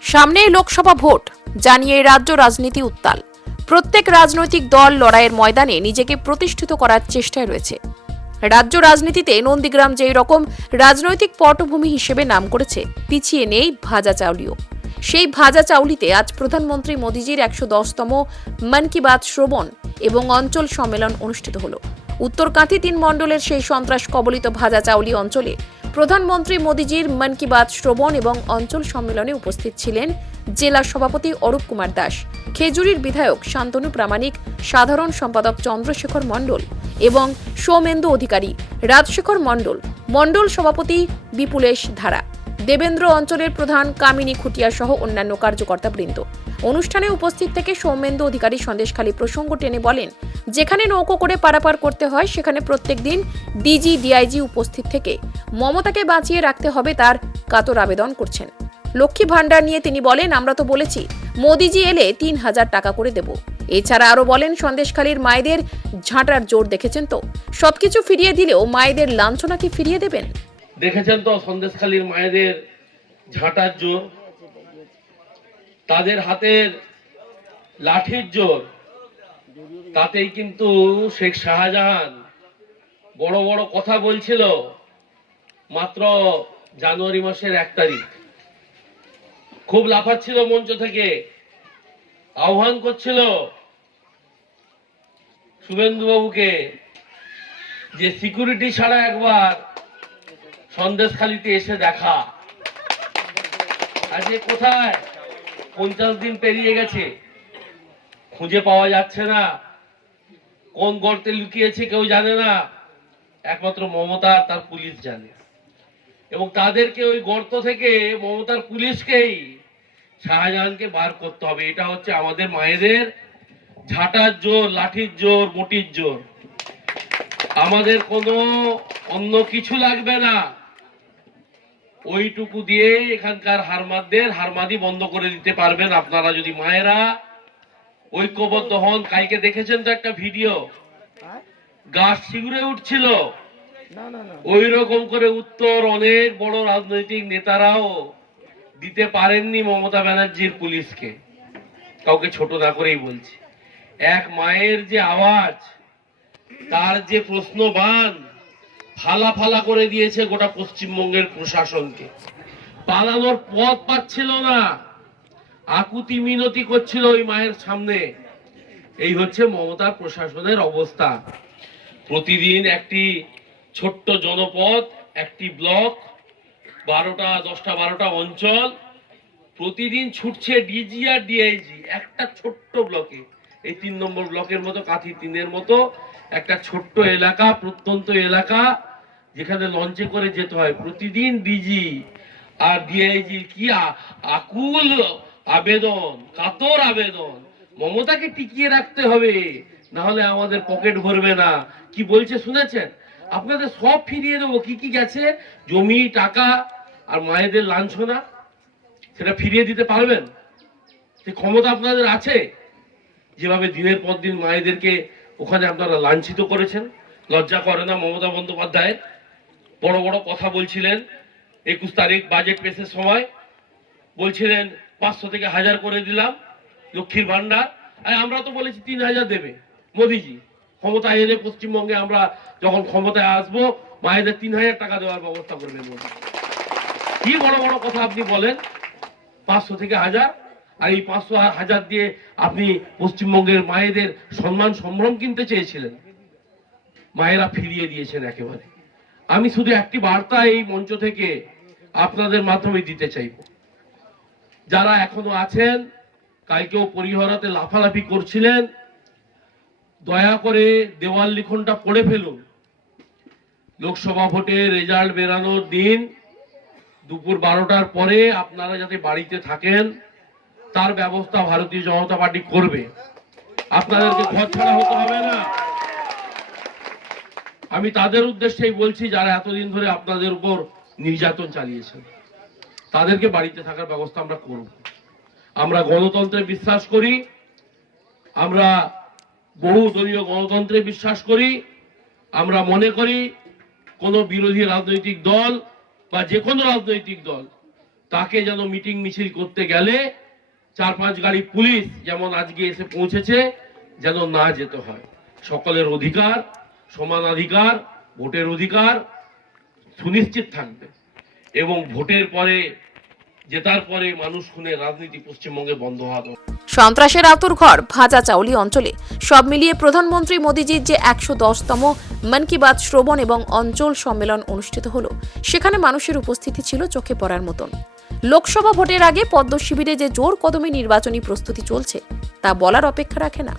সামনেই লোকসভা ভোট, জানিয়ে রাজ্য রাজনীতি উত্তাল। প্রত্যেক রাজনৈতিক দল লড়াইয়ের ময়দানে নিজেকে প্রতিষ্ঠিত করার চেষ্টায় রয়েছে। রাজ্য রাজনীতিতে নন্দীগ্রাম যেই রকম রাজনৈতিক পটভূমি হিসেবে নাম করেছে, পিছিয়ে নেই ভাজা চাউলিও। সেই ভাজা চাউলিতে আজ প্রধানমন্ত্রী মোদীজির একশো দশতম মন কি বাত শ্রবণ এবং অঞ্চল সম্মেলন অনুষ্ঠিত হলো। উত্তরকাঁথি তিন মণ্ডলের সেই সন্ত্রাস কবলিত ভাজা চাউলি অঞ্চলে প্রধানমন্ত্রী মোদীজির মন কি বাত শ্রবণ এবং অঞ্চল সম্মেলনে উপস্থিত ছিলেন জেলা সভাপতি অরূপ কুমার দাস, খেজুরির বিধায়ক শান্তনু প্রামাণিক, সাধারণ সম্পাদক চন্দ্রশেখর মণ্ডল এবং সৌমেন্দু অধিকারী, রাজশেখর মণ্ডল মণ্ডল সভাপতি বিপুলেশ ধারা, দেবেন্দ্র অঞ্চলের প্রধান কামিনী খুটিয়া সহ অন্যান্য কার্যকর্তা বৃন্দ অনুষ্ঠানে উপস্থিত থেকে সৌমেন্দু অধিকারী সন্দেশখালী প্রসঙ্গ টেনে বলেন যেখানে নৌকো করে পারাপার করতে হয়, সেখানে প্রত্যেক দিন ডিজি, ডিআইজি উপস্থিত থেকে মমতাকে বাঁচিয়ে রাখতে হবে তার কাতর আবেদন করছেন। লক্ষ্মী ভাণ্ডার নিয়ে তিনি বলেন, আমরা তো বলেছি, মোদিজি এলে তিন হাজার টাকা করে দেব। এছাড়া আরও বলেন, সন্দেশখালীর মায়েদের ঝাঁটার জোর দেখেছেন তো? সবকিছু ফিরিয়ে দিলেও মায়েদের লাঞ্ছনা কি ফিরিয়ে দেবেন? দেখেছেন তো, সন্দেশখালীর মায়েদের ঝাঁটার জোর? তাদের হাতের লাঠির জোর? তাতেই কিন্তু শেখ শাহজাহান বড় বড় কথা বলছিল মাত্র জানুয়ারি মাসের এক তারিখ। খুব লাফাচ্ছিল মঞ্চ থেকে, আহ্বান করছিল শুভেন্দু বাবুকে যে সিকিউরিটি ছাড়া একবার সন্দেশখালিতে এসে দেখা। আজকে কোথায়? পঞ্চাশ দিন পেরিয়ে গেছে। খুঁজে পাওয়া যাচ্ছে না। কোন গর্তে লুকিয়েছে কেউ জানে না। একমাত্র মমতা তার পুলিশ জানে। এবং তাদেরকে ওই গর্ত থেকে মমতার পুলিশকেই শাহজাহানকে বার করতে হবে। এটা হচ্ছে আমাদের মায়েদের ঝাঁটার জোর, লাঠির জোর, মুটির জোর। আমাদের কোনো অন্য কিছু লাগবে না। ওইটুকু দিয়ে এখানকার হারমাদদের হারমাদি বন্ধ করে দিতে পারবেন আপনারা যদি মায়েরা ঐক্যবদ্ধ হন। কালকে দেখেছেন তো একটা ভিডিও? গাছ শিগুরে উঠছিল। ওই রকম করে উত্তর অনেক বড় রাজনৈতিক নেতারাও দিতে পারেননি মমতা ব্যানার্জির পুলিশকে। কাউকে ছোট না করেই বলছি। এক মায়ের যে আওয়াজ তার যে প্রশ্নবান ফালা ফালা করে দিয়েছে গোটা পশ্চিমবঙ্গের প্রশাসনকে। পালানোর পথ পাচ্ছিল না। আকুতি মিনতি করছিল ওই মায়ের সামনে। এই হচ্ছে মমতার প্রশাসনের অবস্থা। প্রতিদিন একটি ছোট্ট জনপদ, একটি ব্লক, বারোটা, দশটা, বারোটা অঞ্চল। প্রতিদিন ছুটছে ডিজি আর ডিআইজি, একটা ছোট্ট ব্লকে। এই তিন নম্বর ব্লকের মতো, কাঁথি তিনের মতো। একটা ছোট্ট এলাকা, প্রত্যন্ত এলাকা, যেখানে লঞ্চে করে যেতে হয়। প্রতিদিন ডিজি আর ডিআইজি কি আকুল আবেদন, কাতর আবেদন। মমতাকে টিকিয়ে রাখতে হবে না হলে আমাদের পকেট ভরবে না। কি বলছে শুনেছেন? আপনাদের সব ফিরিয়ে দেবো। কি কি গেছে? জমি, টাকা আর মায়েদের লাঞ্ছনা। সেটা ফিরিয়ে দিতে পারবেন? সে ক্ষমতা আপনাদের আছে? যেভাবে দিনের পর দিন মায়েদেরকে ওখানে আপনারা লাঞ্ছিত করেছেন। লজ্জা করে না মমতা বন্দ্যোপাধ্যায়? বড় বড় কথা বলছিলেন। একুশ তারিখ বাজেট পেশের সময়। বলছিলেন পাঁচশো থেকে হাজার করে দিলাম, লক্ষ্মীর ভান্ডার আর আমরা তো বলেছি তিন হাজার দেবে। মোদিজি, ক্ষমতায় এলে পশ্চিমবঙ্গে আমরা যখন ক্ষমতায় আসব, মায়েদের তিন হাজার টাকা দেওয়ার ব্যবস্থা করবেন মোদি কি বড় বড় কথা আপনি বলেন, পাঁচশো থেকে হাজার। আর এই পাঁচশো হাজার দিয়ে আপনি পশ্চিমবঙ্গের মায়েদের সম্মান সম্ভ্রম কিনতে চেয়েছিলেন। মায়েরা ফিরিয়ে দিয়েছেন একেবারে। আমি শুধু একটি বার্তা এই মঞ্চ থেকে আপনাদের মাধ্যমে দিতে চাইব। যারা এখনও আছেন, কালকেও পরিহরাতে লাফালাফি করছিলেন, দয়া করে দেওয়াল লিখনটা পড়ে ফেলুন। লোকসভা ভোটে রেজাল্ট বেরানোর দিন দুপুর বারোটার পরে আপনারা যাতে বাড়িতে থাকেন, তার ব্যবস্থা ভারতীয় জনতা পার্টি করবে। আপনাদেরকে ঘর ছাড়া হতে হবে না। আমি তাদের উদ্দেশ্যেই বলছি, যারা এতদিন ধরে আপনাদের উপর নির্যাতন চালিয়েছেন। তাদেরকে বাড়িতে থাকার ব্যবস্থা আমরা করব। আমরা গণতন্ত্রে বিশ্বাস করি, আমরা বহু দলীয় গণতন্ত্রে বিশ্বাস করি, আমরা মনে করি কোনো বিরোধী রাজনৈতিক দল বা যে কোনো রাজনৈতিক দল তাকে যেন মিটিং মিছিল করতে গেলে চার পাঁচ গাড়ি পুলিশ যেমন আজকে এসে পৌঁছেছে যেন না যেতে হয়। সকলের অধিকার, সমান অধিকার, ভোটের অধিকার সুনিশ্চিত থাকবে এবং ভোটের পরে জেতার পরে মানুষ খুনের রাজনীতি পশ্চিমবঙ্গে বন্ধ হওয়া সন্ত্রাসের আতুর ঘর, ভাজা চাউলি অঞ্চলে। সব মিলিয়ে প্রধানমন্ত্রী মোদীজির যে একশো দশতম মন কি বাত শ্রবণ এবং অঞ্চল সম্মেলন অনুষ্ঠিত হলো, সেখানে মানুষের উপস্থিতি ছিল চোখে পড়ার মতন। লোকসভা ভোটের আগে পদ্ম শিবিরে যে জোর কদমে নির্বাচনী প্রস্তুতি চলছে, তা বলার অপেক্ষা রাখে না।